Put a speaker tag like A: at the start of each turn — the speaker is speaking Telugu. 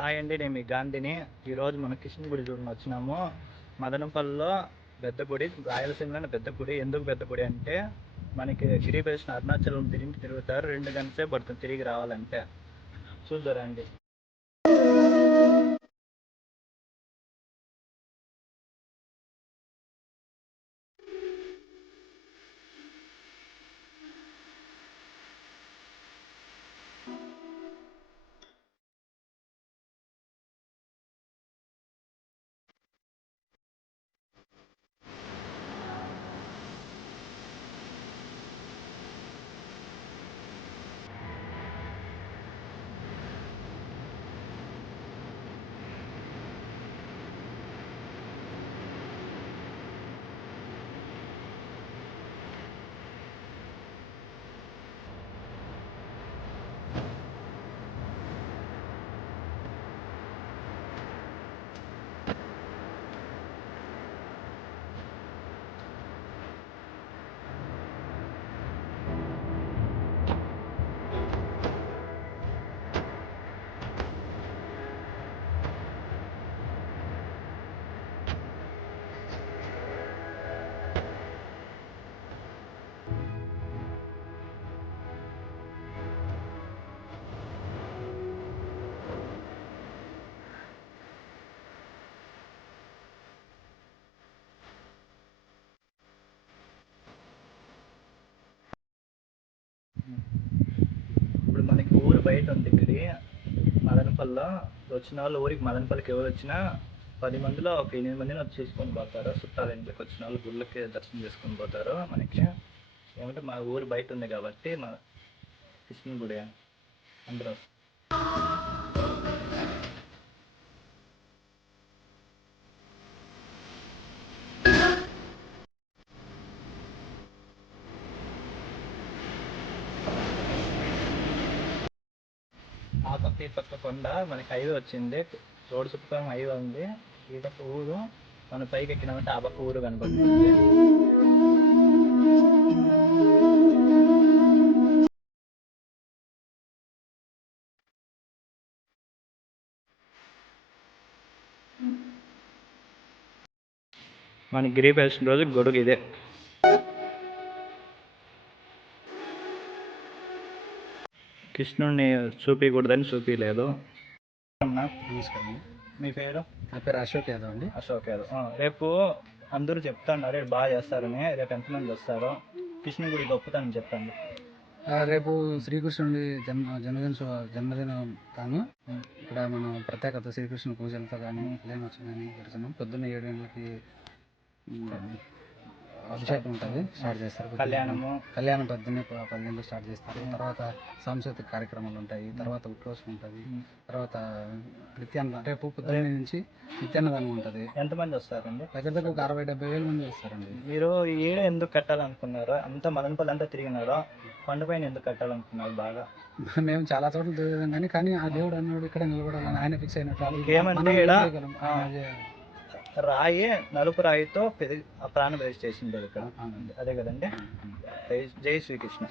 A: హాయ్ అండి నేను మీ గాంధీని. ఈరోజు మన కృష్ణ గుడి చూడని వచ్చినాము. మదనపల్లిలో పెద్ద గుడి రాయలసీమలోని పెద్ద గుడి. ఎందుకు పెద్ద గుడి అంటే మనకి గిరిపేసిన అరుణాచలం తిరిగి తిరుగుతారు. రెండు గంటలే పడుతుంది తిరిగి రావాలంటే. చూద్దారండి బయట ఉంది గుడి మదనపల్లిలో వచ్చిన వాళ్ళు ఊరికి మదనపల్లికి ఎవరు వచ్చినా పది మందిలో ఒక ఎనిమిది మందిని వచ్చి చేసుకొని పోతారు. చుట్టాల ఇంటికి వచ్చిన వాళ్ళు గుళ్ళకి దర్శనం చేసుకొని పోతారు మనకి. ఏమంటే మా ఊరు బయట ఉంది కాబట్టి మా కృష్ణ గుడి. అందరూ ఆ పక్క కొండ మనకి హైవే వచ్చింది. రోడ్డు చుట్టూ హైవే ఉంది. ఈ పక్క ఊరు మన పైకి ఎక్కినామంటే ఆ పక్క ఊరు కనబడుతుంది మన గిరి వేసిన రోజు గొడుగు ఇదే. కృష్ణుడిని చూపించకూడదని చూపించలేదు
B: నమస్కారం.
A: మీ పేరు?
B: నా పేరు అశోక్ యాదవ్ అండి.
A: అశోక్ యాదవ్. రేపు అందరూ చెప్తాను రేపు బాగా చేస్తారని. రేపు ఎంతమంది వస్తారో కృష్ణ గుడి గొప్పతనం చెప్పండి.
B: ఆ, రేపు శ్రీకృష్ణుడి జన్మ జన్మదిన జన్మదినం తాను. ఇక్కడ మనం ప్రత్యేకత శ్రీకృష్ణ పూజలతో కానీ లేనొచ్చు కానీ జరుగుతున్నాం పొద్దున్న ఏడు గంటలకి అభిషేకం ఉంటుంది స్టార్ట్ చేస్తారు.
A: కళ్యాణము.
B: కళ్యాణం పొద్దున్నే ప- పది గంటలకు స్టార్ట్ చేస్తారు. తర్వాత సాంస్కృతిక కార్యక్రమాలు ఉంటాయి. తర్వాత ఉట్కోసం ఉంటుంది. తర్వాత నిత్యాన్న రేపు పొద్దున్న నుంచి నిత్యాన్నదానం ఉంటుంది.
A: ఎంతమంది వస్తారండి?
B: దగ్గర దగ్గర ఒక అరవై డెబ్బై వేల మంది వస్తారండి.
A: మీరు ఈడ ఎందుకు కట్టాలనుకున్నారో అంతా మదనపల్లి అంతా తిరిగినారో కొండపైన ఎందుకు కట్టాలనుకున్నారు బాగా?
B: మేము చాలా చోట్ల తిరిగాం కానీ కానీ ఆ దేవుడు అన్నాడు ఇక్కడ నిలబడాలని ఆయన ఫిక్స్ అయినట్టు.
A: ఏమంటే రాయి నలుపు రాయితో పెరిగి ఆ ప్రాణ ప్రతిష్ఠ చేసింది ఇక్కడ. అదే కదండి? జై- జై శ్రీకృష్ణ.